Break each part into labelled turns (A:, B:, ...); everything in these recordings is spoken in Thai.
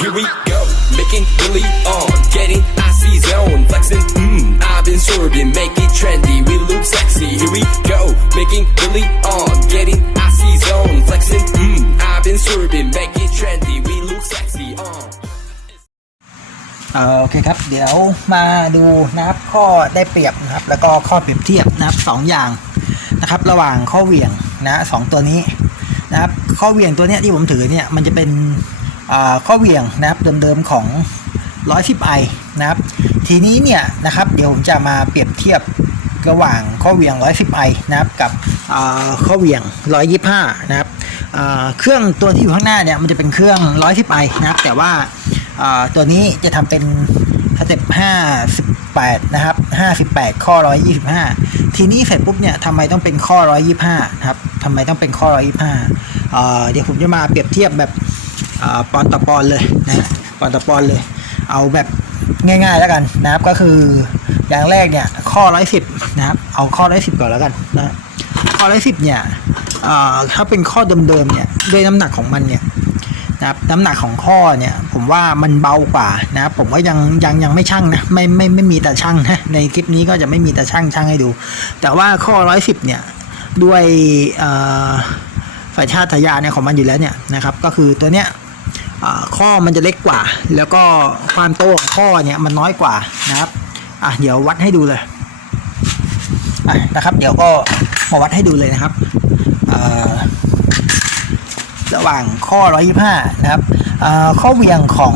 A: Here we go, making Billy on, getting icy zone, flexing. Mmm, I've been sorbing, make it trendy. We look sexy. Here we go, making Billy on, getting icy zone, flexing. Mmm, I've been sorbing, make it trendy. We look sexy. On.
B: โอเคครับ เดี๋ยวมาดูนะครับข้อได้เปรียบนะครับ แล้วก็ข้อเปรียบเทียบนะครับสองอย่างนะครับ ระหว่างข้อเหวี่ยงนะสองตัวนี้นะครับข้อเหวี่ยงตัวเนี้ยที่ผมถือเนี่ยมันจะเป็น ข้อเหวี่ยงนะครับเดิมๆของ 110 i นะครับ ทีนี้เนี่ยนะครับเดี๋ยวผมจะมาเปรียบเทียบระหว่างข้อเหวี่ยง 110 i นะครับกับข้อเหวี่ยง 125 นะครับเครื่องตัวที่อยู่ข้างหน้าเนี่ยมันจะเป็นเครื่อง 110 i นะครับ แต่ว่าตัวนี้จะทำเป็นสเต็ป58 นะครับ 58 ข้อ 125 ทีนี้เสร็จปุ๊บเนี่ยทำไมต้องเป็นข้อ 125 นะครับทำไมต้องเป็นข้อ 125อ่าเดี๋ยวผมจะมาเปรียบเทียบแบบ ปอนต่อปอนเลยนะฮะปอนต่อปอนเลย เอาแบบง่าย ๆ แล้วกันนะครับก็คืออย่างแรกเนี่ยข้อ110นะครับเอาข้อ110ก่อนแล้วกันนะข้อ110เนี่ยอ่าถ้าเป็นข้อเดิมๆเนี่ยด้วยน้ำหนักของมันเนี่ยนะครับน้ำหนักของข้อเนี่ยผมว่ามันเบากว่านะครับผมก็ยังยังยังไม่ชั่งนะไม่ไม่ไม่มีแต่ชั่งนะในคลิปนี้ก็จะไม่มีแต่ชั่งชั่งให้ดู แต่ว่าข้อ110เนี่ยด้วยเอ่อสัญชาตญาเนี่ยของมันอยู่แล้วเนี่ยนะครับก็คือตัวเนี้ย ข้อมันจะเล็กกว่า แล้วก็ความโตของข้อเนี่ยมันน้อยกว่านะครับอะเดี๋ยววัดให้ดูเลยะนะครับ เดี๋ยวก็มาวัดให้ดูเลยนะครับเอ่อระหว่างข้อ 125 นะครับอ่าข้อเวียงของ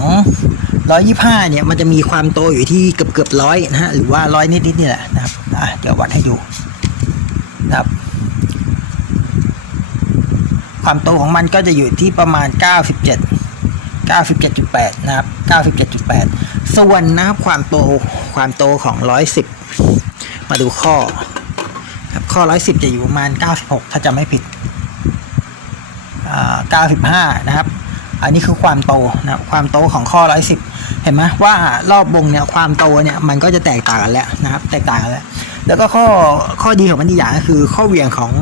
B: 125 เนี่ย มันจะมีความโตอยู่ที่เกือบเกือบร้อยนะฮะ หรือว่าร้อยนิดๆนี่แหละนะครับอะเดี๋ยววัดให้ดูนะครับ ความโตของมันก็จะอยู่ที่ประมาณ 97 97.8 นะครับ 97.8 ส่วนนะครับความโตความโตของ 110 มาดูข้อครับข้อ 110 จะอยู่ประมาณ 96 ถ้าจะไม่ผิด 95 นะครับ อันนี้คือความโตนะครับความโตของข้อ 110 เห็นไหมว่ารอบวงเนี่ยความโตเนี่ยมันก็จะแตกต่างกันแล้วนะครับ แตกต่างกันแล้ว แล้วก็ข้อข้อดีของมันอีกอย่างก็คือข้อเหวี่ยงของ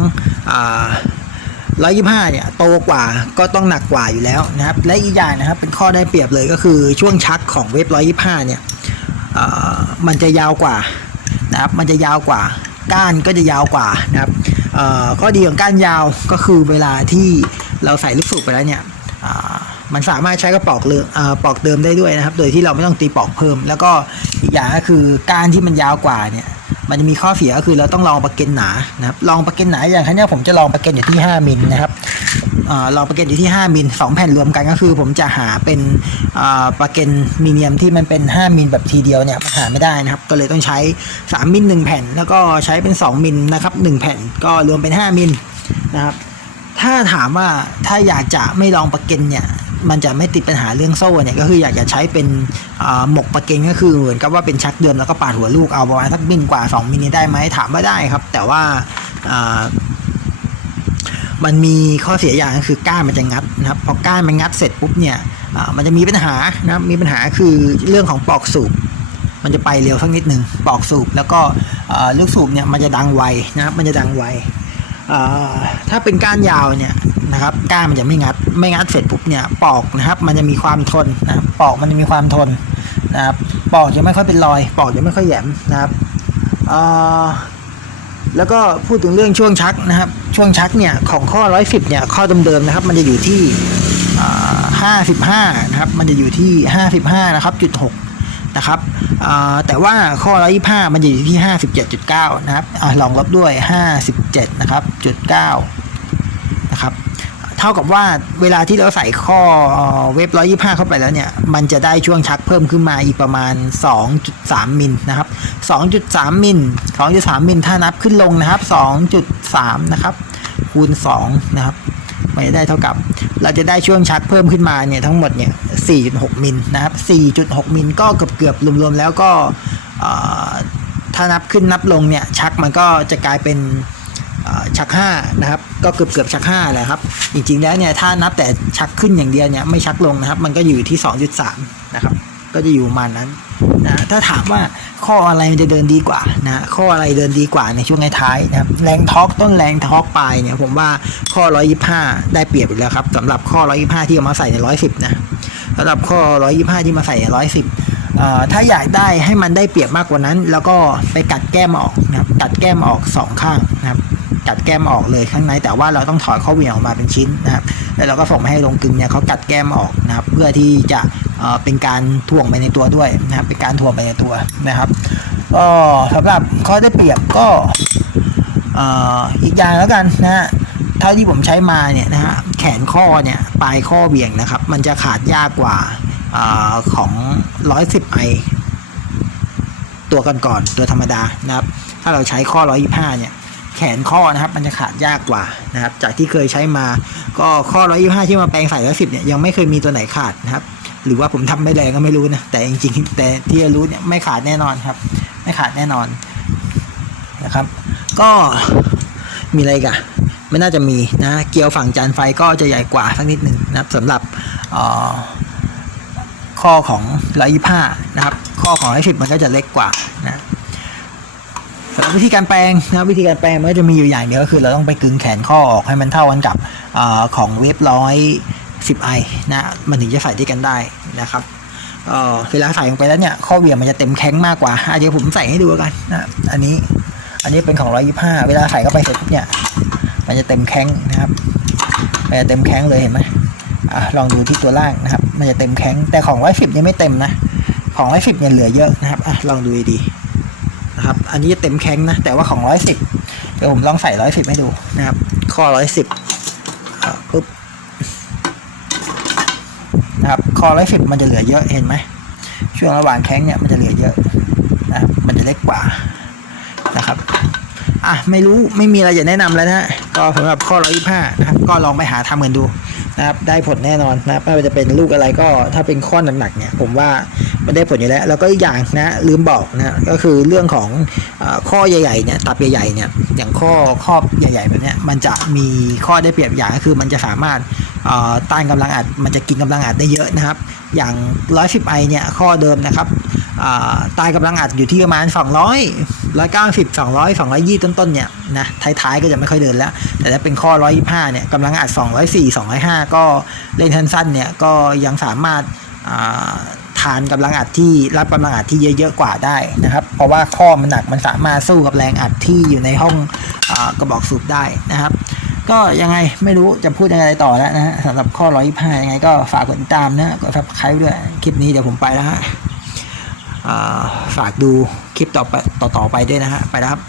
B: อ่า 125เนี่ยโตกว่าก็ต้องหนักกว่าอยู่แล้วนะครับ และอีกอย่างนะครับเป็นข้อได้เปรียบเลยก็คือช่วงชักของเวฟ125เนี่ยอ่ามันจะยาวกว่านะครับมันจะยาวกว่า ก้านก็จะยาวกว่านะครับข้อดีของก้านยาวก็คือเวลาที่เราใส่ลูกสูบไปแล้วเนี่ยมันสามารถใช้กระปอกเอปอกเดิมได้ด้วยนะครับ โดยที่เราไม่ต้องตีปอกเพิ่ม แล้วก็อีกอย่างก็คือก้านที่มันยาวกว่าเนี่ย มันจะมีข้อเสียก็คือเราต้องลองประเก็นหนานะครับลองประเก็นหนาอย่างครั้งนี้ผมจะลองประเก็นอยู่ที่ 5มิลนะครับอลองประเก็นอยู่ที่ 5มิล2แผ่นรวมกันก็คือ ผมจะหาเป็นประเก็นมีเนียมที่มันเป็น 5มิลแบบทีเดียวเนี่ยมันหาไม่ได้นะครับ ก็เลยต้องใช้ 3มิล1แผ่น แล้วก็ใช้เป็น 2มิลนะครับ1แผ่นก็รวมเป็น 5มิลนะครับถ้าถามว่าถ้าอยากจะไม่ลองประเก็นเนี่ย มันจะไม่ติดปัญหาเรื่องโซ่เนี่ยก็คืออยากจะใช้เป็นหมกประเก็นก็คือเหมือนกับว่าเป็นชักเดิมแล้วก็ปาดหัวลูกเอาประมาณสักมิลกว่า 2มิลนี่ได้ไหมถามว่าได้ครับ แต่ว่ามันมีข้อเสียอย่างก็คือก้านมันจะงัดนะครับพอก้านมันงัดเสร็จปุ๊บเนี่ยมันจะมีปัญหานะครับมีปัญหาคือเรื่องของปลอกสูบมันจะไปเร็วสักนิดหนึ่งปลอกสูบแล้วก็ลูกสูบเนี่ยมันจะดังไวนะครับมันจะดังไวถ้าเป็นก้านยาวเนี่ย นะครับก้านมันจะไม่งัด ไม่งัดเสร็จปุ๊บเนี่ยปอกนะครับ มันจะมีความทนนะปอกมันจะมีความทนนะครับปอกจะไม่ค่อยเป็นรอย ปอกจะไม่ค่อยแหยมนะครับแล้วก็พูดถึงเรื่องช่วงชักนะครับ ช่วงชักเนี่ยของข้อ 110 เนี่ยข้อเดิมๆนะครับ มันจะอยู่ที่อ่า55 นะครับ มันจะอยู่ที่ 55 นะครับจุด6นะครับแต่ว่าข้อ 125 มันจะอยู่ที่ 57.9 นะครับอลองลบด้วย 57 นะครับจุด9 เท่ากับว่าเวลาที่เราใส่ข้อเว็บ 125 เข้าไปแล้วเนี่ย มันจะได้ช่วงชักเพิ่มขึ้นมาอีกประมาณ 2.3 มิลนะครับ 2.3 มิล 2.3 มิล ถ้านับขึ้นลงนะครับ 2.3 นะครับ คูณ 2 นะครับมันจะได้เท่ากับ เราจะได้ช่วงชักเพิ่มขึ้นมาเนี่ยทั้งหมดเนี่ย 4.6 มิลนะครับ 4.6 มิลก็เกือบเกือบๆรวมๆแล้วก็ถ้านับขึ้นนับลงเนี่ยชักมันก็จะกลายเป็น ชัก5นะครับก็เกือบเกือบชัก5แหละครับจริงๆแล้วเนี่ยถ้านับแต่ชักขึ้นอย่างเดียวเนี่ยไม่ชักลงนะครับ มันก็อยู่ที่ 2.3 นะครับ ก็จะอยู่ประมาณนั้นนะถ้าถามว่าข้ออะไรมันจะเดินดีกว่านะข้ออะไรเดินดีกว่าในช่วงท้ายนะครับแรงท็อกต้นแรงท็อกปลายเนี่ยผมว่าข้อ 125 ได้เปรียบอยู่แล้วครับสำหรับข้อ 125 ที่เอามาใส่ใน 110 นะสำหรับข้อ 125 ที่มาใส่110ถ้าอยากได้ให้มันได้เปรียบมากกว่านั้น แล้วก็ไปกัดแก้มออกนะครับกัดแก้มออกสองข้างนะครับ กัดแก้มออกเลยข้างใน แต่ว่าเราต้องถอดข้อเหวี่ยงออกมาเป็นชิ้นนะครับแล้วเราก็ส่งมาให้ลงกลึงเนี่ยเขากัดแก้มออกนะครับ เพื่อที่จะเป็นการถ่วงไปในตัวด้วยนะครับ เป็นการถ่วงไปในตัวนะครับก็สำหรับข้อได้เปรียบก็อีกอย่างแล้วกันนะฮะเท่าที่ผมใช้มาเนี่ยนะฮะแขนข้อเนี่ยปลายข้อเบี่ยงนะครับ มันจะขาดยากกว่าอของ 110ไอตัวก่อนๆตัวธรรมดานะครับ ถ้าเราใช้ข้อ 125 เนี่ย แขนข้อนะครับ มันจะขาดยากกว่านะครับ จากที่เคยใช้มาก็ข้อ 125 ที่มาแปลงใส่110เนี่ยยังไม่เคยมีตัวไหนขาดนะครับ หรือว่าผมทำไม่แรงก็ไม่รู้นะ แต่จริงๆแต่ที่รู้เนี่ยไม่ขาดแน่นอนครับ ไม่ขาดแน่นอนนะครับ ก็มีอะไรกันไม่น่าจะมีนะ เกียวฝั่งจานไฟก็จะใหญ่กว่าสักนิดหนึ่งนะครับสำหรับข้อของร้อยยี่ห้านะครับ ข้อของร้อยสิบมันก็จะเล็กกว่านะ วิธีการแปลงนะครับวิธีการแปลงมันก็จะมีอยู่อย่างเดียวก็คือ เราต้องไปกึงแขนข้อออกให้มันเท่ากันกับอของเวฟร้อยสิบไอนะมันถึงจะใส่ด้วยกันได้นะครับเวลาใส่ลงไปแล้วเนี่ยข้อเวียงมันจะเต็มแข้งมากกว่าอะเดี๋ยวผมใส่ให้ดูกันนะอันนี้อันนี้เป็นของร้อยยี่ห้าเวลาใส่เข้าไปเสร็จปุ๊บเนี่ยมันจะเต็มแข้งนะครับมันจะเต็มแข้งเลยเห็นไหมอลองดูที่ตัวล่างนะครับ มันจะเต็มแข้งแต่ของร้อยสิบยังไม่เต็มนะของร้อยสิบเนี่ยเหลือเยอะนะครับอลองดูดีๆ นะครับ อันนี้จะเต็มแข้งนะ แต่ว่าของร้อยสิบเดี๋ยวผมลองใส่ร้อยสิบให้ดูนะครับ ข้อร้อยสิบปุ๊บนะครับ ข้อร้อยสิบมันจะเหลือเยอะเห็นไหมช่วงระหว่างแข้งเนี่ยมันจะเหลือเยอะนะมันจะเล็กกว่านะครับอะไม่รู้ไม่มีอะไรจะแนะนำแล้วนะฮะก็สำหรับข้อ125นะครับก็ลองไปหาทำกันดู นะครับได้ผลแน่นอนนะครับไม่ว่าจะเป็นลูกอะไรก็ถ้าเป็นข้อหนักๆเนี่ยผมว่ามันได้ผลอยู่แล้ว แล้วก็อีกอย่างนะลืมบอกนะก็คือเรื่องของอข้อใหญ่ๆเนี่ยตับใหญ่ๆเนี่ยอย่างข้อข้อใหญ่ๆแบบนี้มันจะมีข้อได้เปรียบอย่างก็คือมันจะสามารถ ต้านกำลังอัดมันจะกินกำลังอัดได้เยอะนะครับ อย่าง 110ไอเนี่ยข้อเดิมนะครับอ่าตายกำลังอัดอยู่ที่ประมาณ 200 190 200 220 ต้นๆเนี่ยนะท้ายๆก็จะไม่ค่อยเดินแล้ว แต่ถ้าเป็นข้อ 125 เนี่ยกำลังอัด 204 205 ก็เล่นสั้นๆเนี่ยก็ยังสามารถทานกำลังอัดที่รับกำลังอัดที่เยอะๆกว่าได้นะครับ เพราะว่าข้อมันหนักมันสามารถสู้กับแรงอัดที่อยู่ในห้องอกระบอกสูบได้นะครับ ก็ยังไงไม่รู้จะพูดยังไงต่อแล้วนะฮะสำหรับข้อ125ยังไงก็ฝากกดติดตามนะกด subscribe ด้วยคลิปนี้เดี๋ยวผมไปแล้วฮะฝากดูคลิปต่อไปต่อๆไปด้วยนะฮะไปแล้วครับ